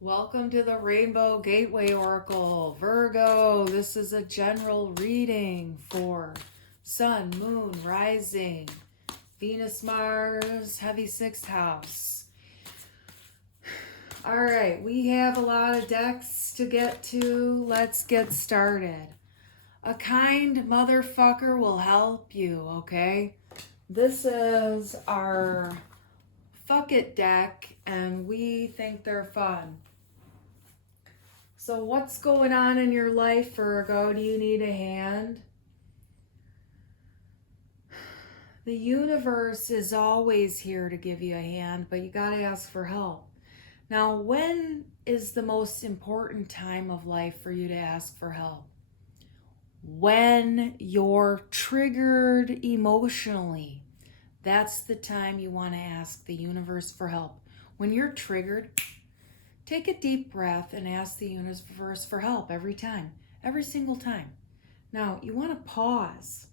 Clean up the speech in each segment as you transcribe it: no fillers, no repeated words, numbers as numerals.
Welcome to the Rainbow Gateway Oracle. Virgo, this is a general reading for Sun, Moon, Rising, Venus, Mars, Heavy Sixth House. All right, we have a lot of decks to get to. Let's get started. A kind motherfucker will help you, okay? This is our Fuck It deck, and we think they're fun. So what's going on in your life, Virgo? Do you need a hand? The universe is always here to give you a hand, but you got to ask for help. Now, when is the most important time of life for you to ask for help? When you're triggered emotionally. That's the time you want to ask the universe for help. When you're triggered, take a deep breath and ask the universe for help every time, every single time. Now, you want to pause.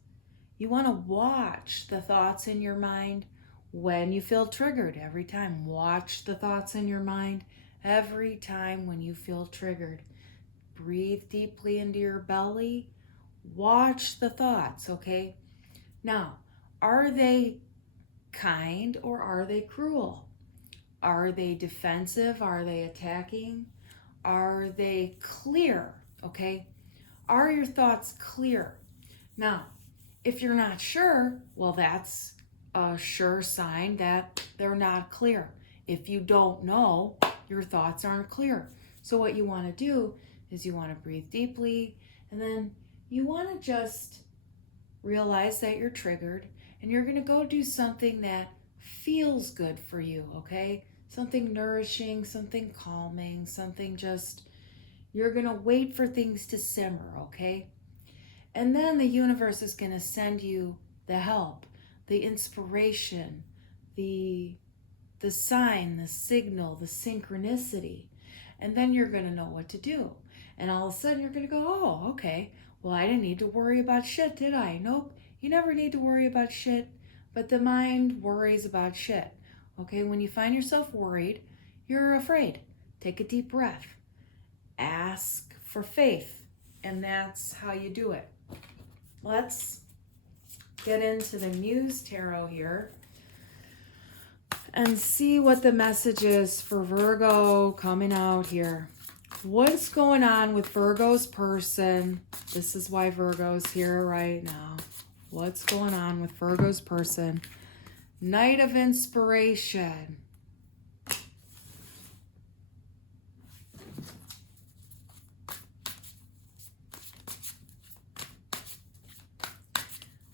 You want to watch the thoughts in your mind when you feel triggered every time. Watch the thoughts in your mind every time when you feel triggered. Breathe deeply into your belly. Watch the thoughts, okay? Now, are they kind or are they cruel? Are they defensive? Are they attacking? Are they clear? Okay? Are your thoughts clear? Now, if you're not sure, well, that's a sure sign that they're not clear. If you don't know, your thoughts aren't clear. So what you want to do is you want to breathe deeply, and then you want to just realize that you're triggered, and you're going to go do something that feels good for you, okay? Something nourishing, something calming, something just, you're going to wait for things to simmer, okay? And then the universe is going to send you the help, the inspiration, the sign, the signal, the synchronicity. And then you're going to know what to do. And all of a sudden you're going to go, oh, okay, well, I didn't need to worry about shit, did I? Nope, you never need to worry about shit, but the mind worries about shit. Okay, when you find yourself worried, you're afraid. Take a deep breath. Ask for faith, and that's how you do it. Let's get into the Muse Tarot here and see what the message is for Virgo coming out here. What's going on with Virgo's person? This is why Virgo's here right now. What's going on with Virgo's person? Knight of Inspiration.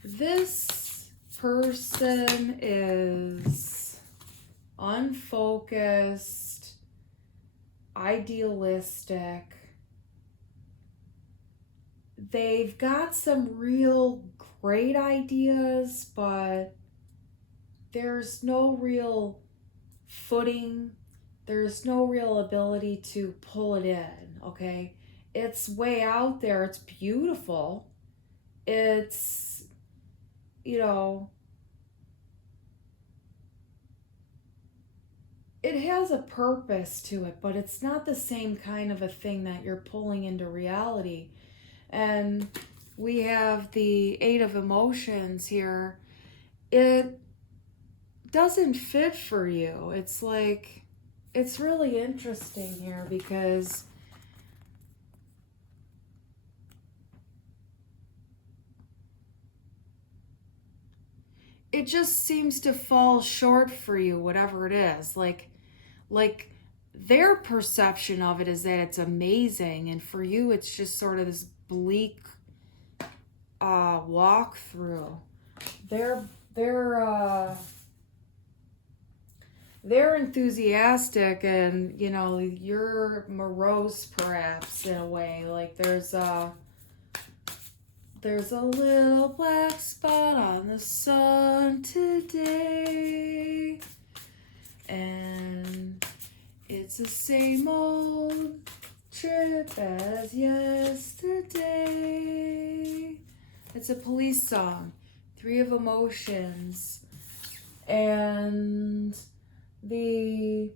This person is unfocused, idealistic. They've got some real great ideas, but there's no real footing. There's no real ability to pull it in, okay? It's way out there. It's beautiful. It's, you know, it has a purpose to it, but it's not the same kind of a thing that you're pulling into reality. And we have the Eight of Emotions here. It doesn't fit for you. It's like, it's really interesting here because it just seems to fall short for you, whatever it is. Like their perception of it is that it's amazing, and for you it's just sort of this bleak walkthrough. They're enthusiastic, and you know, you're morose perhaps in a way. Like there's a little black spot on the sun today, and it's the same old trip as yesterday. It's a Police song, Three of Emotions, and the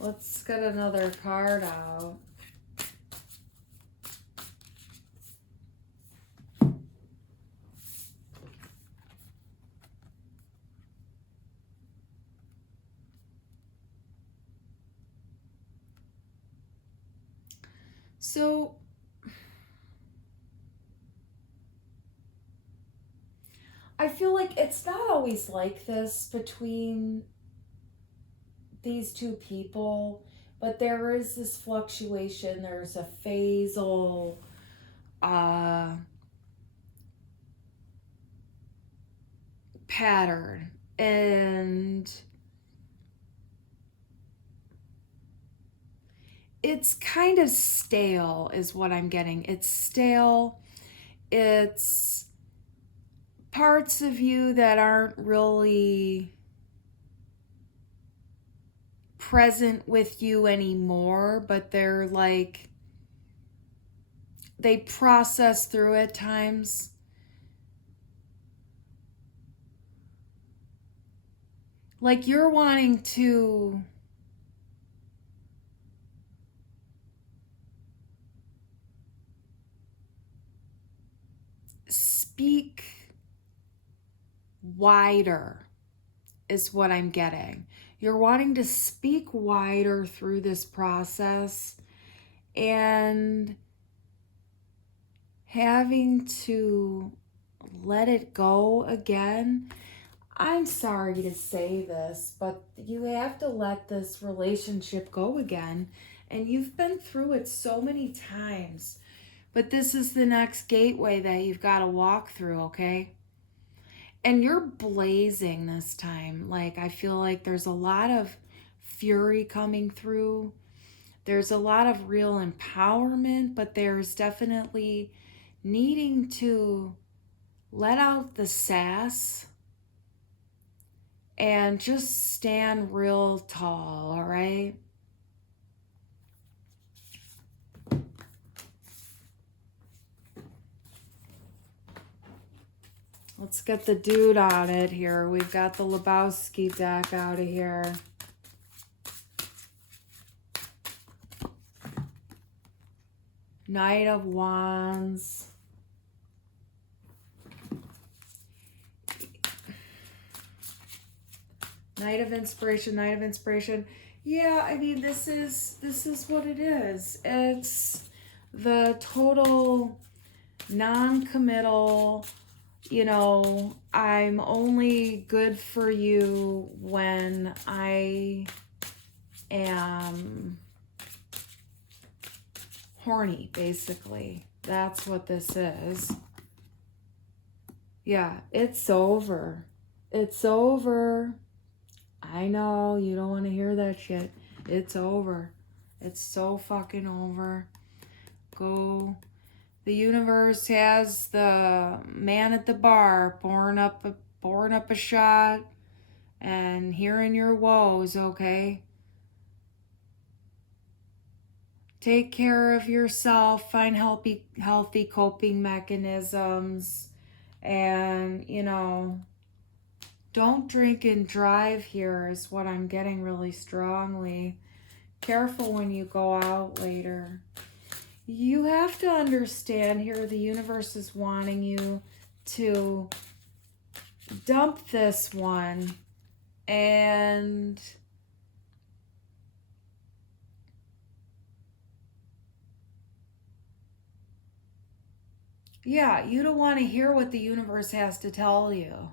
Let's get another card out. So, I feel like it's not always like this between these two people, but there is this fluctuation. There's a phasal pattern, and it's kind of stale is what I'm getting. It's stale. It's parts of you that aren't really present with you anymore, but they're like, they process through at times. Like you're wanting to speak wider is what I'm getting. You're wanting to speak wider through this process and having to let it go again. I'm sorry to say this, but you have to let this relationship go again. And you've been through it so many times. But this is the next gateway that you've got to walk through, okay? And you're blazing this time. Like, I feel like there's a lot of fury coming through. There's a lot of real empowerment, but there's definitely needing to let out the sass and just stand real tall, all right? Let's get the dude on it here. We've got the Lebowski deck out of here. Knight of Wands. Knight of Inspiration, Knight of Inspiration. Yeah, I mean, this is what it is. It's the total non-committal, you know, I'm only good for you when I am horny, basically. That's what this is. Yeah, it's over. It's over. I know you don't want to hear that shit. It's over. It's so fucking over. Go. The universe has the man at the bar pouring up a shot and hearing your woes, okay? Take care of yourself, find healthy coping mechanisms, and, you know, don't drink and drive here is what I'm getting really strongly. Careful when you go out later. You have to understand here, the universe is wanting you to dump this one and yeah, you don't want to hear what the universe has to tell you.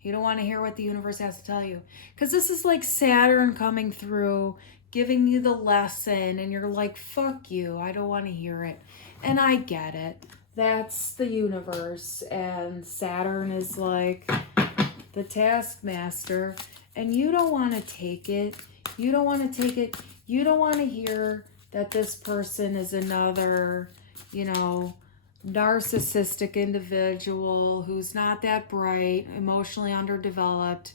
You don't want to hear what the universe has to tell you. Because this is like Saturn coming through, giving you the lesson, and you're like, fuck you, I don't want to hear it. And I get it. That's the universe. And Saturn is like the taskmaster. And you don't want to take it. You don't want to take it. You don't want to hear that this person is another, you know, narcissistic individual who's not that bright, emotionally underdeveloped,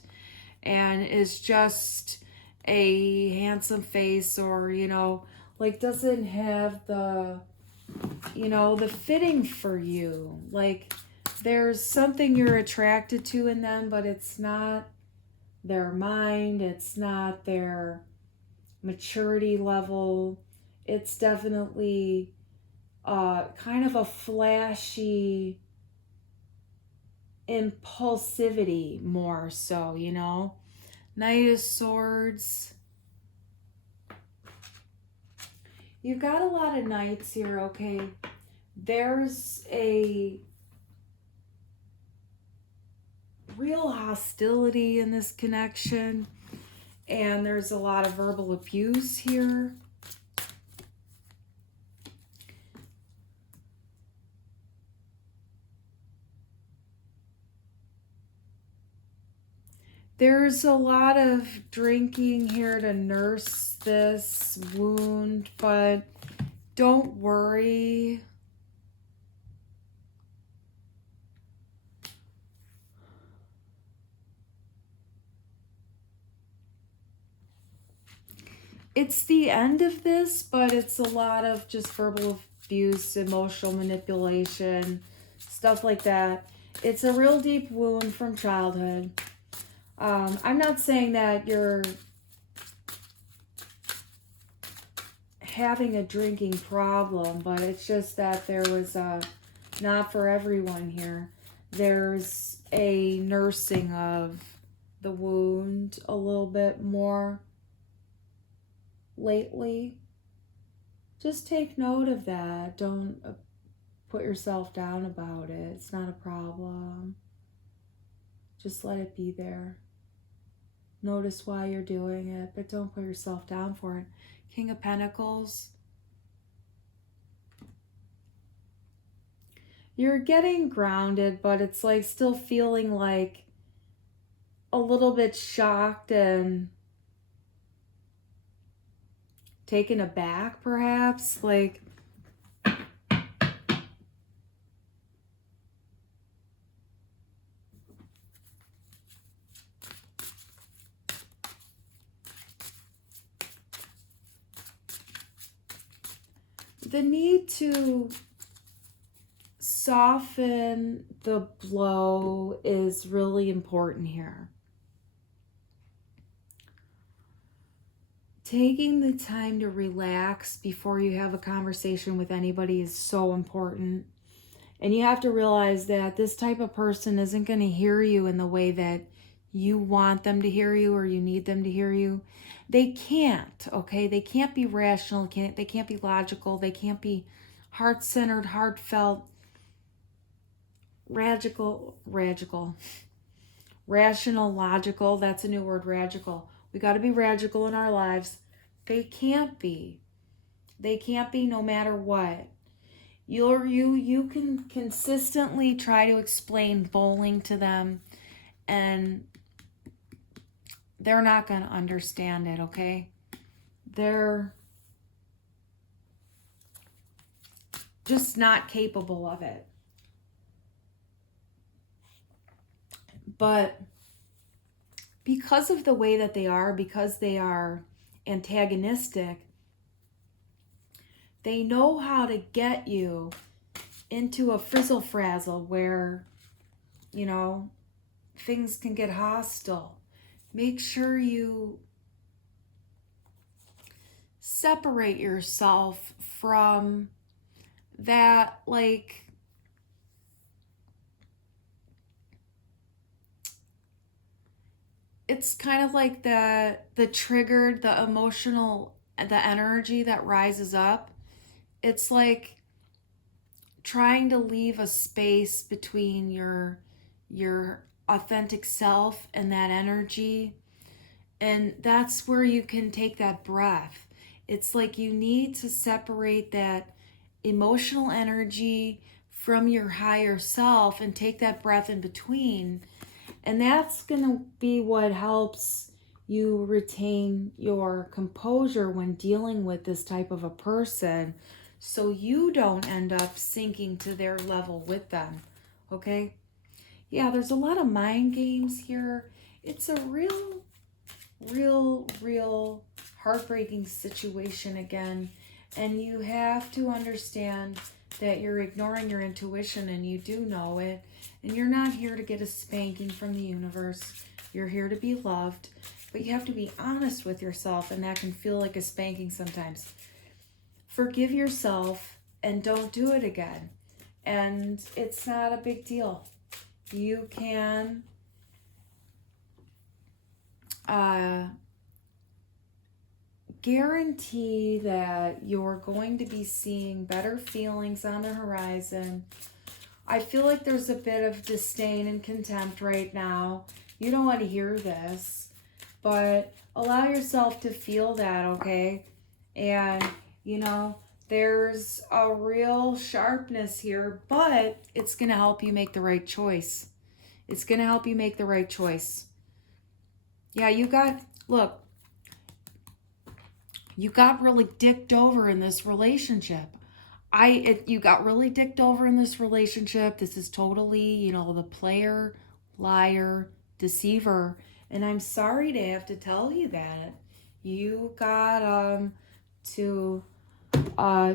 and is just a handsome face, or, you know, like doesn't have the, you know, the fitting for you. Like there's something you're attracted to in them, but it's not their mind, it's not their maturity level. It's definitely kind of a flashy impulsivity more so, you know. Knight of Swords. You've got a lot of knights here, okay? There's a real hostility in this connection, and there's a lot of verbal abuse here. There's a lot of drinking here to nurse this wound, but don't worry. It's the end of this, but it's a lot of just verbal abuse, emotional manipulation, stuff like that. It's a real deep wound from childhood. I'm not saying that you're having a drinking problem, but it's just that there was not for everyone here. There's a nursing of the wound a little bit more lately. Just take note of that. Don't put yourself down about it. It's not a problem. Just let it be there. Notice why you're doing it, but don't put yourself down for it. King of Pentacles. You're getting grounded, but it's like still feeling like a little bit shocked and taken aback, perhaps. Like, the need to soften the blow is really important here. Taking the time to relax before you have a conversation with anybody is so important. And you have to realize that this type of person isn't going to hear you in the way that you want them to hear you or you need them to hear you. They can't, okay? They can't be rational. They can't be logical. They can't be heart-centered, heartfelt, rational, logical. That's a new word, radical. We got to be radical in our lives. They can't be. They can't be no matter what. You can consistently try to explain bowling to them, and they're not going to understand it, okay? They're just not capable of it. But because of the way that they are, because they are antagonistic, they know how to get you into a frizzle-frazzle where, you know, things can get hostile. Make sure you separate yourself from that, like, it's kind of like the triggered, the emotional, the energy that rises up. It's like trying to leave a space between your authentic self and that energy. And that's where you can take that breath. It's like you need to separate that emotional energy from your higher self and take that breath in between. And that's going to be what helps you retain your composure when dealing with this type of a person, so you don't end up sinking to their level with them, okay? Yeah, there's a lot of mind games here. It's a real heartbreaking situation again. And you have to understand that you're ignoring your intuition, and you do know it. And you're not here to get a spanking from the universe. You're here to be loved. But you have to be honest with yourself, and that can feel like a spanking sometimes. Forgive yourself and don't do it again. And it's not a big deal. You can guarantee that you're going to be seeing better feelings on the horizon. I feel like there's a bit of disdain and contempt right now. You don't want to hear this, but allow yourself to feel that, okay? And, you know, there's a real sharpness here, but it's going to help you make the right choice. It's going to help you make the right choice. Yeah, you got really dicked over in this relationship. You got really dicked over in this relationship. This is totally, you know, the player, liar, deceiver. And I'm sorry to have to tell you that. You got to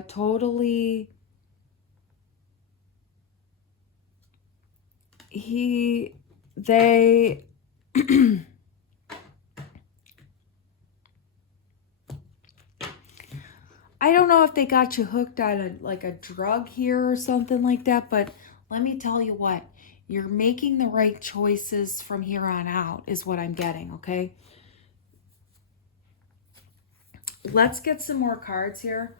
totally they I don't know if they got you hooked on a drug here or something like that, but let me tell you what, you're making the right choices from here on out is what I'm getting, okay? Let's get some more cards here.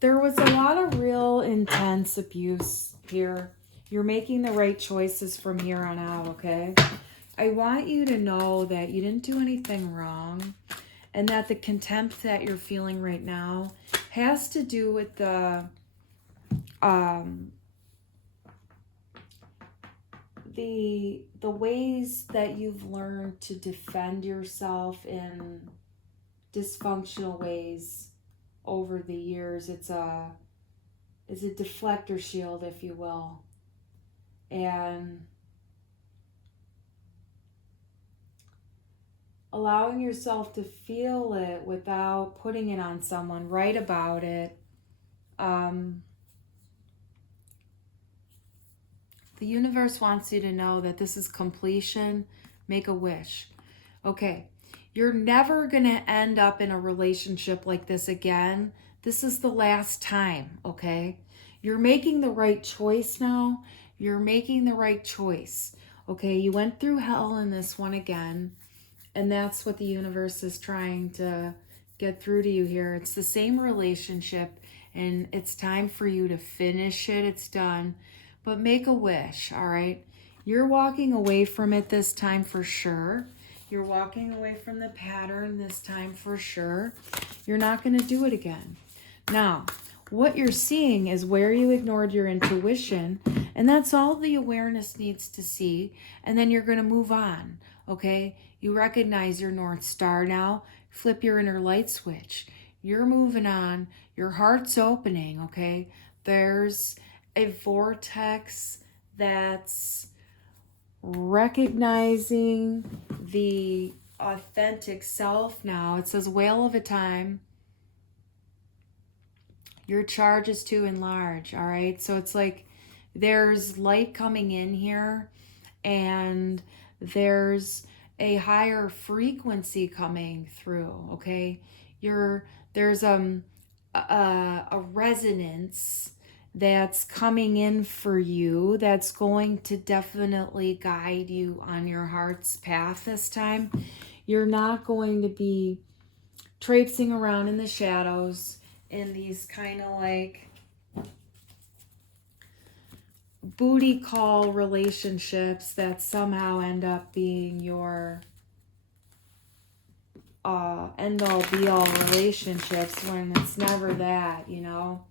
There was a lot of real intense abuse here. You're making the right choices from here on out, okay? I want you to know that you didn't do anything wrong, and that the contempt that you're feeling right now has to do with the ways that you've learned to defend yourself in dysfunctional ways over the years. It's a deflector shield, if you will. And allowing yourself to feel it without putting it on someone, write about it. The universe wants you to know that this is completion. Make a wish. Okay, you're never going to end up in a relationship like this again. This is the last time, okay? You're making the right choice now. You're making the right choice, okay? You went through hell in this one again, and that's what the universe is trying to get through to you here. It's the same relationship, and it's time for you to finish it. It's done. But make a wish, all right? You're walking away from it this time for sure. You're walking away from the pattern this time for sure. You're not going to do it again. Now, what you're seeing is where you ignored your intuition, and that's all the awareness needs to see, and then you're going to move on, okay? You recognize your North Star now. Flip your inner light switch. You're moving on. Your heart's opening, okay? There's a vortex that's recognizing the authentic self now. It says whale of a time. Your charge is to enlarge, all right? So it's like there's light coming in here, and there's a higher frequency coming through, okay? There's a resonance that's coming in for you that's going to definitely guide you on your heart's path this time. You're not going to be traipsing around in the shadows in these kind of like booty call relationships that somehow end up being your end-all be-all relationships when it's never that, you know?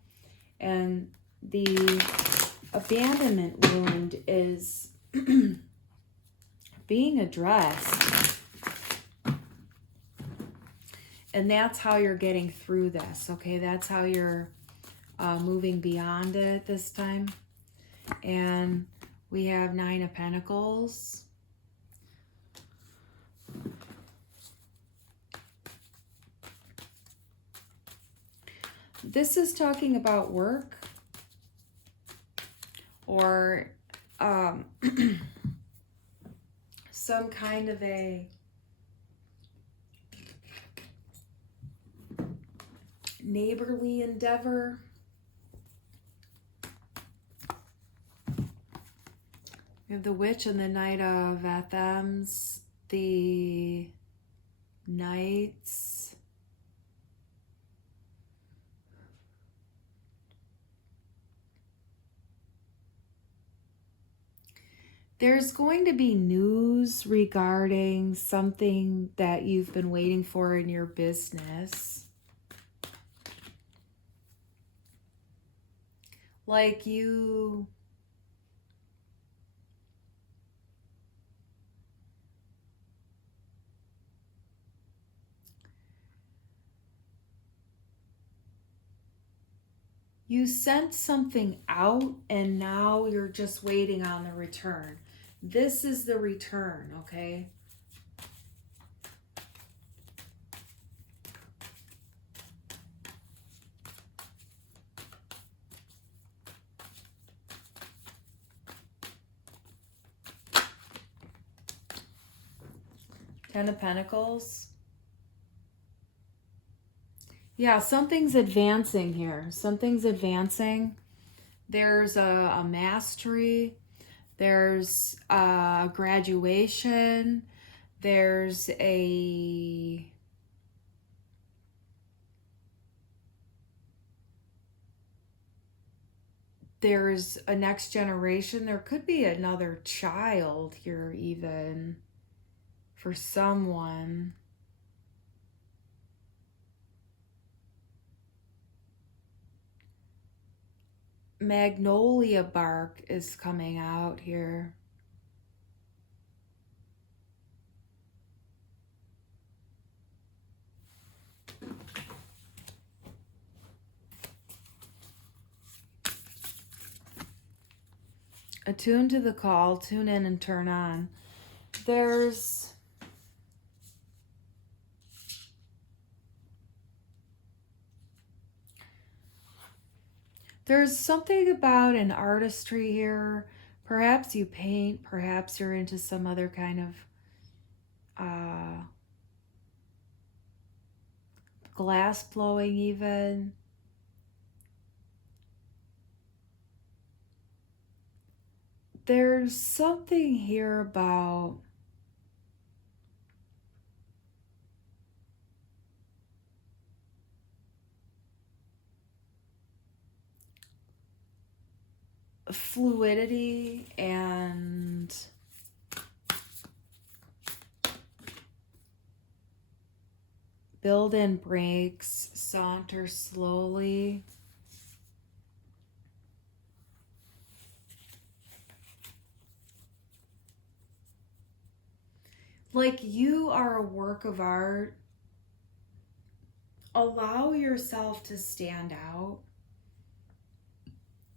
And the abandonment wound is being addressed. And that's how you're getting through this, okay? That's how you're moving beyond it this time. And we have 9 of Pentacles. This is talking about work. or some kind of a neighborly endeavor. We have the Witch and the Knight of Anthems, the Knights. There's going to be news regarding something that you've been waiting for in your business. Like you sent something out and now you're just waiting on the return. This is the return, okay? Ten of Pentacles. Yeah, something's advancing here. Something's advancing. There's a mastery. There's a graduation. There's a next generation. There could be another child here even for someone. Magnolia bark is coming out here. Attune to the call, tune in and turn on. There's something about an artistry here. Perhaps you paint, perhaps you're into some other kind of glass blowing even. There's something here about fluidity and build in breaks, saunter slowly. Like you are a work of art. Allow yourself to stand out.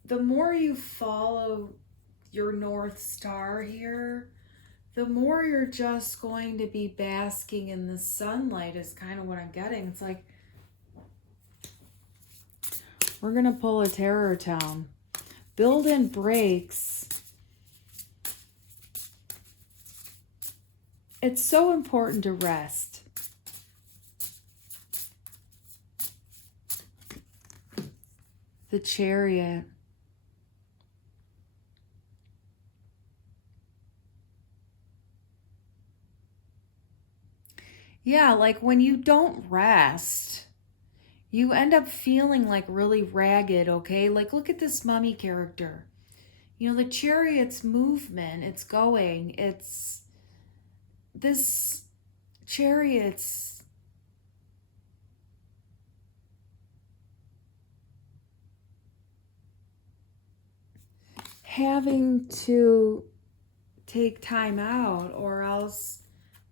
The more you follow your North Star here, the more you're just going to be basking in the sunlight is kind of what I'm getting. It's like, we're going to pull a terror town. Build in breaks. It's so important to rest. The Chariot. Yeah, like when you don't rest, you end up feeling like really ragged, okay? Like look at this mummy character. You know, the Chariot's movement, it's going, it's this Chariot's having to take time out, or else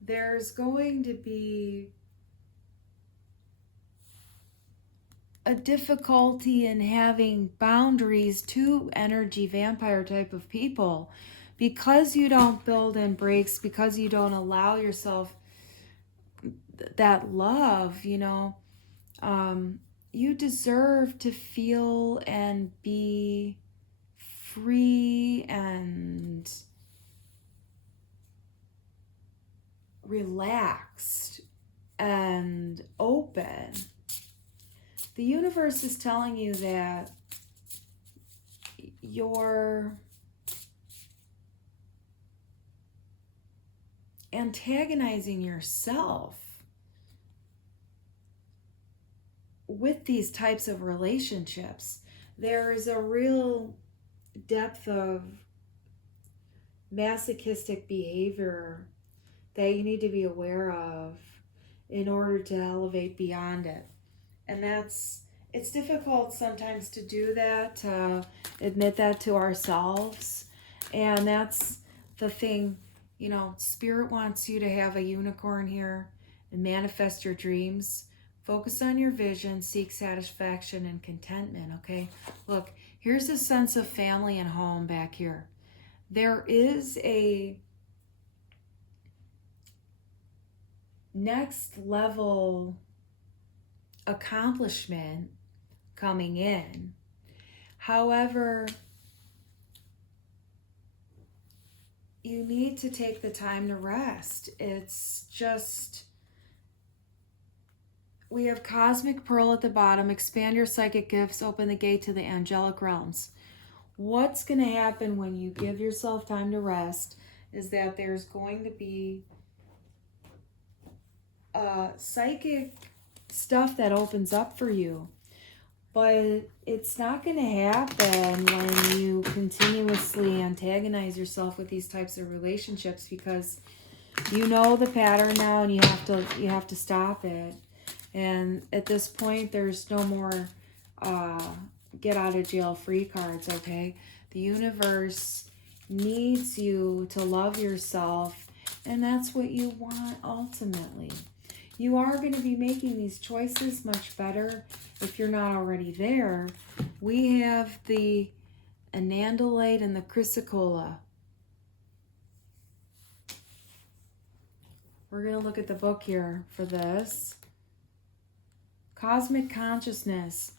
there's going to be a difficulty in having boundaries to energy vampire type of people because you don't build in breaks, because you don't allow yourself that love, you know. You deserve to feel and be free and relaxed and open. The universe is telling you that you're antagonizing yourself with these types of relationships. There is a real depth of masochistic behavior that you need to be aware of in order to elevate beyond it. And it's difficult sometimes to do that, to admit that to ourselves. And that's the thing, you know, Spirit wants you to have a unicorn here and manifest your dreams. Focus on your vision, seek satisfaction and contentment, okay? Look, here's a sense of family and home back here. There is a next level accomplishment coming in. However, you need to take the time to rest. It's just, we have Cosmic Pearl at the bottom. Expand your psychic gifts, open the gate to the angelic realms. What's going to happen when you give yourself time to rest is that there's going to be psychic stuff that opens up for you. But it's not going to happen when you continuously antagonize yourself with these types of relationships, because you know the pattern now and you have to stop it. And at this point, there's no more get out of jail free cards, okay? The universe needs you to love yourself, and that's what you want ultimately. You are going to be making these choices much better if you're not already there. We have the anandamide and the chrysocolla. We're going to look at the book here for this. Cosmic consciousness.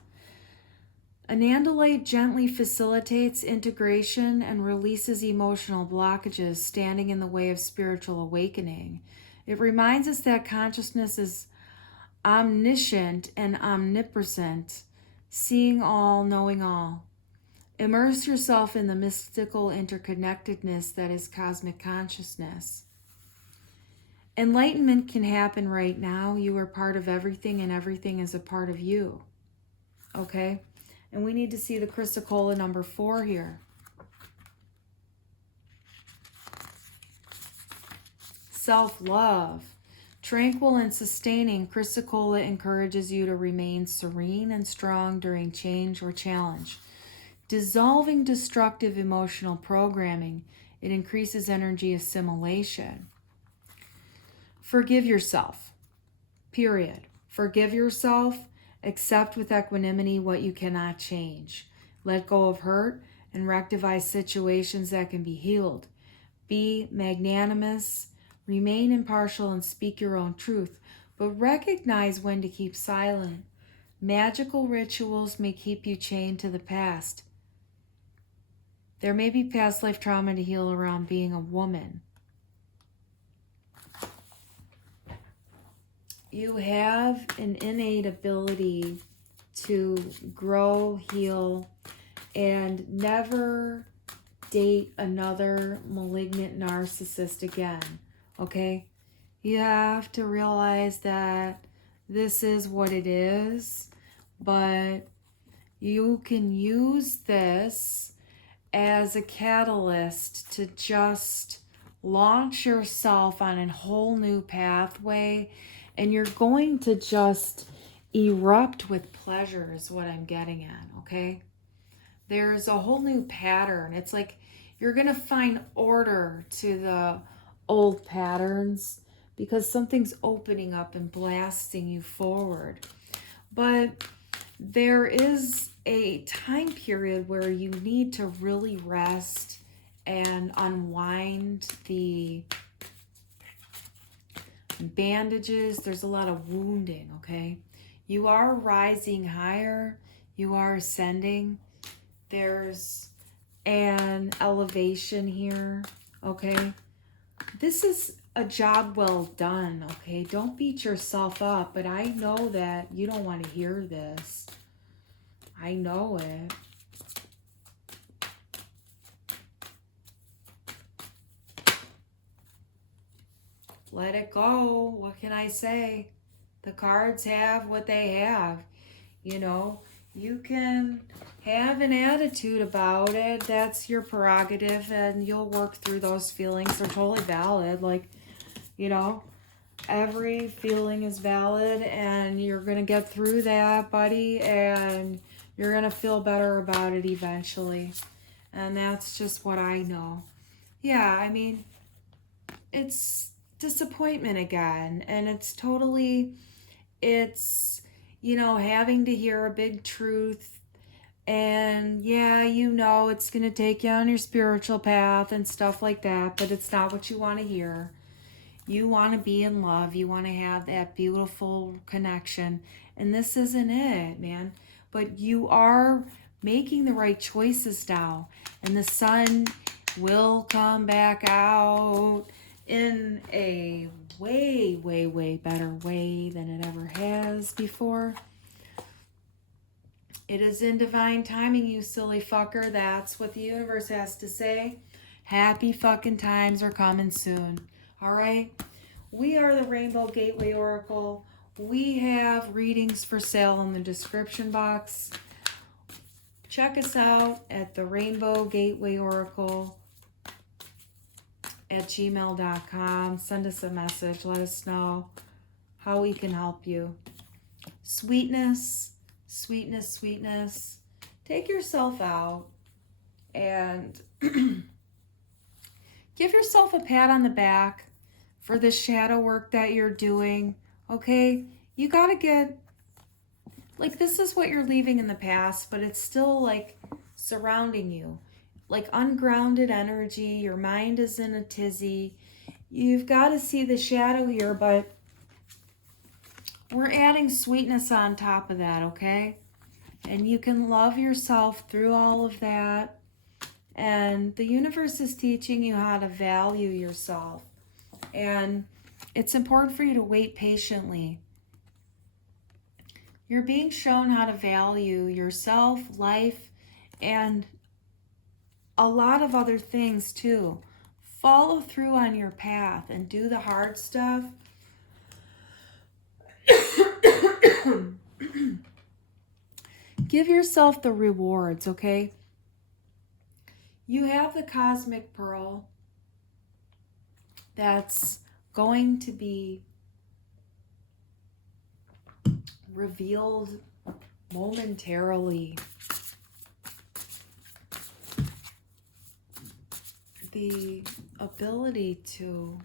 Anandamide gently facilitates integration and releases emotional blockages standing in the way of spiritual awakening. It reminds us that consciousness is omniscient and omnipresent, seeing all, knowing all. Immerse yourself in the mystical interconnectedness that is cosmic consciousness. Enlightenment can happen right now. You are part of everything, and everything is a part of you. Okay? And we need to see the chrysocolla number 4 here. Self-love. Tranquil and sustaining, chrysocolla encourages you to remain serene and strong during change or challenge. Dissolving destructive emotional programming, it increases energy assimilation. Forgive yourself. Period. Forgive yourself. Accept with equanimity what you cannot change. Let go of hurt and rectify situations that can be healed. Be magnanimous. Remain impartial and speak your own truth, but recognize when to keep silent. Magical rituals may keep you chained to the past. There may be past life trauma to heal around being a woman. You have an innate ability to grow, heal, and never date another malignant narcissist again. Okay, you have to realize that this is what it is, but you can use this as a catalyst to just launch yourself on a whole new pathway, and you're going to just erupt with pleasure is what I'm getting at, okay? There's a whole new pattern. It's like you're going to find order to the old patterns because something's opening up and blasting you forward. But there is a time period where you need to really rest and unwind the bandages. There's a lot of wounding, okay? You are rising higher. You are ascending. There's and elevation here, okay? This is a job well done, okay? Don't beat yourself up, but I know that you don't want to hear this. I know it. Let it go. What can I say? The cards have what they have. You know, you can have an attitude about it. That's your prerogative, and you'll work through those feelings. They're totally valid. Like, you know, every feeling is valid, and you're going to get through that, buddy, and you're going to feel better about it eventually. And that's just what I know. Yeah, I mean, it's disappointment again, and it's totally, it's, you know, having to hear a big truth, and yeah, you know, it's going to take you on your spiritual path and stuff like that, but it's not what you want to hear. You want to be in love. You want to have that beautiful connection, and this isn't it, man. But you are making the right choices now, and the sun will come back out in a way, way, way better way than it ever has before. It is in divine timing, you silly fucker. That's what the universe has to say. Happy fucking times are coming soon. All right? We are the Rainbow Gateway Oracle. We have readings for sale in the description box. Check us out at the Rainbow Gateway Oracle at gmail.com. Send us a message. Let us know how we can help you. Sweetness, sweetness, sweetness. Take yourself out and give yourself a pat on the back for the shadow work that you're doing. Okay? You got to get, like, this is what you're leaving in the past, but it's still like surrounding you. Like ungrounded energy, your mind is in a tizzy. You've got to see the shadow here, but we're adding sweetness on top of that, okay? And you can love yourself through all of that. And the universe is teaching you how to value yourself. And it's important for you to wait patiently. You're being shown how to value yourself, life, and a lot of other things too. Follow through on your path and do the hard stuff. Give yourself the rewards, okay? You have the cosmic pearl that's going to be revealed momentarily. The ability to,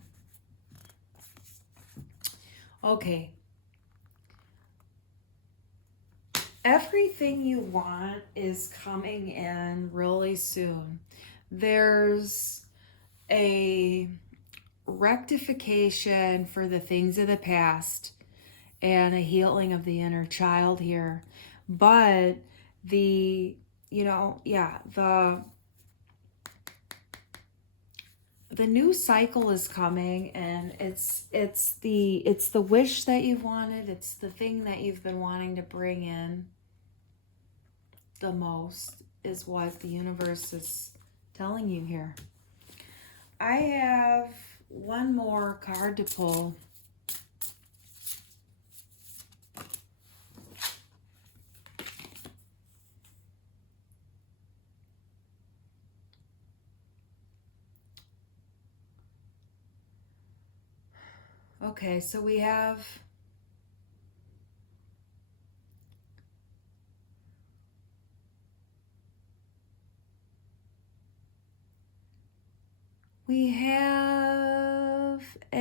okay, everything you want is coming in really soon. There's a rectification for the things of the past and a healing of the inner child here. But the, you know, yeah, the new cycle is coming, and it's the wish that you've wanted. It's the thing that you've been wanting to bring in the most is what the universe is telling you here. I have one more card to pull. Okay, so we have a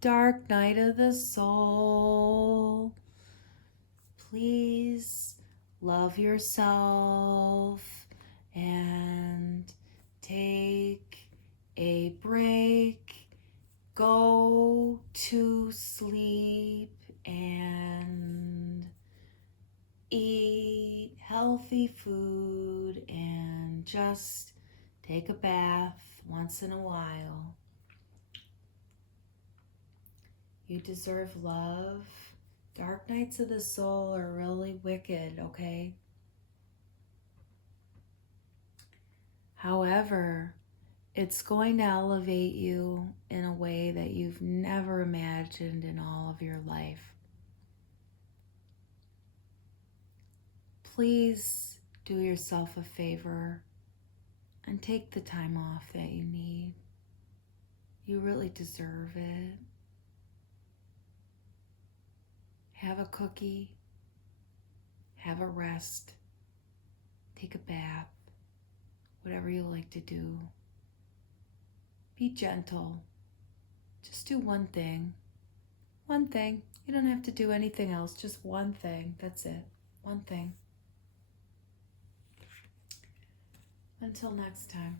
dark night of the soul. Please love yourself and take a break. Go to sleep and eat healthy food and just take a bath once in a while. You deserve love. Dark nights of the soul are really wicked, okay? However, it's going to elevate you in a way that you've never imagined in all of your life. Please do yourself a favor and take the time off that you need. You really deserve it. Have a cookie, have a rest, take a bath, whatever you like to do. Be gentle. Just do one thing. One thing. You don't have to do anything else, just one thing. That's it. One thing. Until next time.